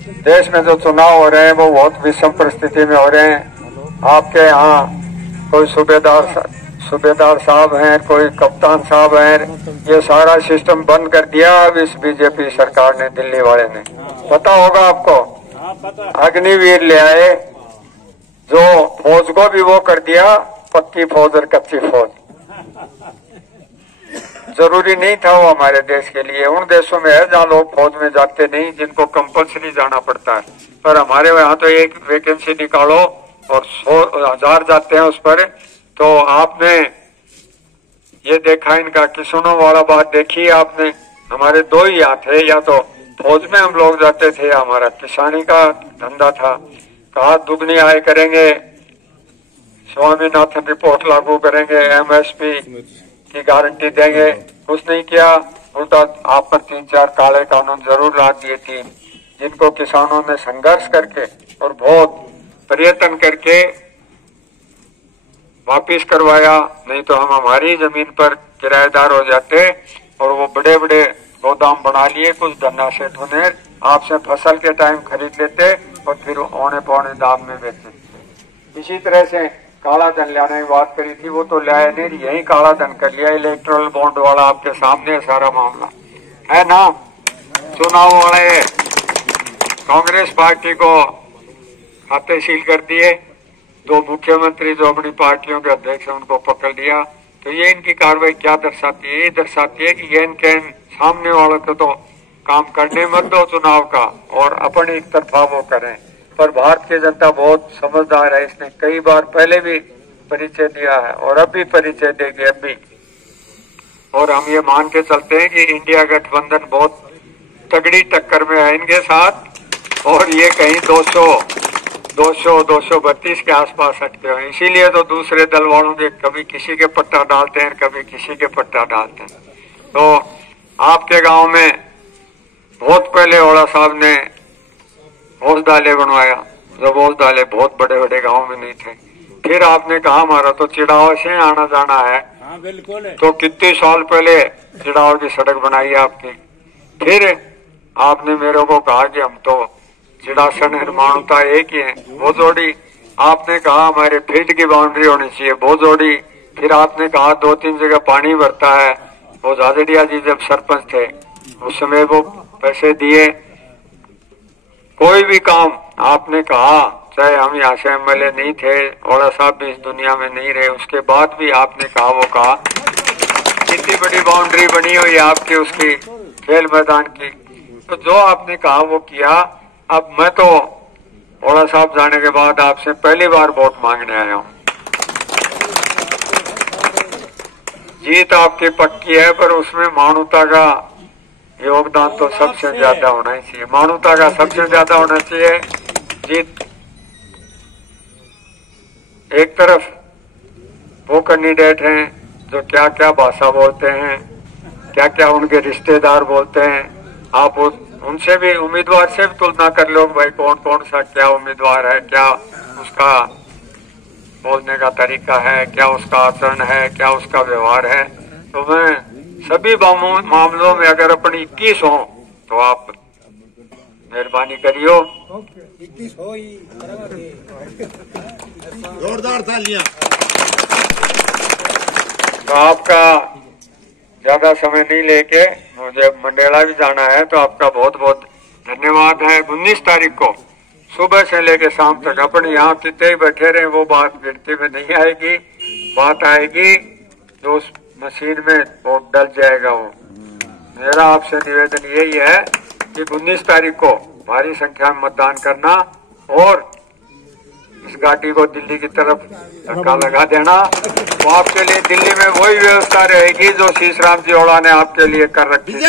देश में जो चुनाव हो रहे हैं वो बहुत विषम परिस्थिति में हो रहे हैं। आपके यहाँ कोई सूबेदार साहब हैं, कोई कप्तान साहब हैं, ये सारा सिस्टम बंद कर दिया अब इस बीजेपी सरकार ने, दिल्ली वाले ने। पता होगा आपको, अग्निवीर ले आए, जो फौज को भी वो कर दिया पक्की फौज और कच्ची फौज। जरूरी नहीं था वो हमारे देश के लिए। उन देशों में है जहाँ लोग फौज में जाते नहीं, जिनको कंपल्सरी जाना पड़ता है, पर हमारे यहाँ तो एक वैकेंसी निकालो और 100,000 जाते हैं उस पर। तो आपने ये देखा इनका किसानों वाला बात देखी आपने। हमारे दो ही यहाँ थे, या तो फौज में हम लोग जाते थे, हमारा किसानी का धंधा था। कहा दुगनी आय करेंगे, स्वामीनाथन रिपोर्ट लागू करेंगे, MSP की गारंटी देंगे, कुछ नहीं किया। उल्टा आप पर 3-4 काले कानून जरूर ला दिए थे, जिनको किसानों ने संघर्ष करके और बहुत प्रयत्न करके वापिस करवाया। नहीं तो हम हमारी जमीन पर किराएदार हो जाते और वो बड़े बड़े गोदाम बना लिए कुछ धन्ना सेठों ने, आपसे फसल के टाइम खरीद लेते और फिर औने पौने दाम में बेचते। इसी तरह से काला धन लाने की बात करी थी, वो तो लाया नहीं, यही काला धन कर लिया। इलेक्ट्रल बॉन्ड वाला आपके सामने सारा मामला है ना। चुनाव वाले कांग्रेस पार्टी को खाते सील कर दिए, 2 मुख्यमंत्री जो अपनी पार्टियों के अध्यक्ष हैं उनको पकड़ लिया। तो ये इनकी कार्रवाई क्या दर्शाती है? ये दर्शाती है कि गेन कैन सामने वालों को तो काम करने मत दो चुनाव का, और अपनी एक तरफा वो करें। पर भारतीय जनता बहुत समझदार है, इसने कई बार पहले भी परिचय दिया है और अब भी परिचय देगी अब भी। और हम ये मान के चलते हैं कि इंडिया गठबंधन बहुत तगड़ी टक्कर में है इनके साथ, और ये कहीं 232 के आसपास हटके हैं। इसीलिए तो दूसरे दल वालों के कभी किसी के पट्टा डालते हैं, कभी किसी के पट्टा डालते हैं। तो आपके गांव में बहुत पहले ओड़ा साहब ने औषधालय बनवाया, जब औषधालय बहुत बड़े बड़े गांव में नहीं थे। फिर आपने कहा हमारा तो चिड़ाव से आना जाना है, हाँ बिल्कुल है। तो कितने साल पहले चिड़ाव की सड़क बनाई आपकी। फिर आपने मेरे को कहा कि हम तो चिड़ासन और मानवता एक ही है, वो जोड़ी। आपने कहा हमारे फील्ड की बाउंड्री होनी चाहिए, वो जोड़ी। फिर आपने कहा 2-3 जगह पानी भरता है, वो झाझड़िया जी जब सरपंच थे उस समय वो पैसे दिए। कोई भी काम आपने कहा, चाहे हम यहाँ से MLA नहीं थे, ओड़ा साहब भी इस दुनिया में नहीं रहे, उसके बाद भी आपने कहा वो कहा। कितनी बड़ी बाउंड्री बनी हुई है आपकी उसकी खेल मैदान की, तो जो आपने कहा वो किया। अब मैं तो ओड़ा साहब जाने के बाद आपसे पहली बार वोट मांगने आया हूँ। जीत आपकी पक्की है, पर उसमें मानवता का योगदान तो सबसे ज्यादा होना ही चाहिए। मानवता का सबसे ज्यादा होना चाहिए। जीत एक तरफ वो कैंडिडेट हैं जो क्या क्या भाषा बोलते हैं, क्या क्या उनके रिश्तेदार बोलते हैं, आप उनसे भी उम्मीदवार से भी तुलना कर लो भाई कौन कौन सा क्या उम्मीदवार है, क्या उसका बोलने का तरीका है, क्या उसका आचरण है, क्या उसका व्यवहार है। तो मैं सभी मामलों में अगर अपनी 21 हो तो आप मेहरबानी करियो। जोरदार तालियां। तो आपका ज्यादा समय नहीं लेके मुझे मंडेला भी जाना है, तो आपका बहुत बहुत धन्यवाद है। 19 तारीख को सुबह से लेके शाम तक अपने यहाँ कितने ही बैठे रहे, वो बात गिनती में नहीं आएगी। बात आएगी जो उस मशीन में वो डल जाएगा। वो मेरा आपसे निवेदन यही है कि 19 तारीख को भारी संख्या में मतदान करना और इस घाटी को दिल्ली की तरफ धक्का लगा देना। तो आपके लिए दिल्ली में वही व्यवस्था रहेगी जो शीशराम जी ओड़ा ने आपके लिए कर रखी थी।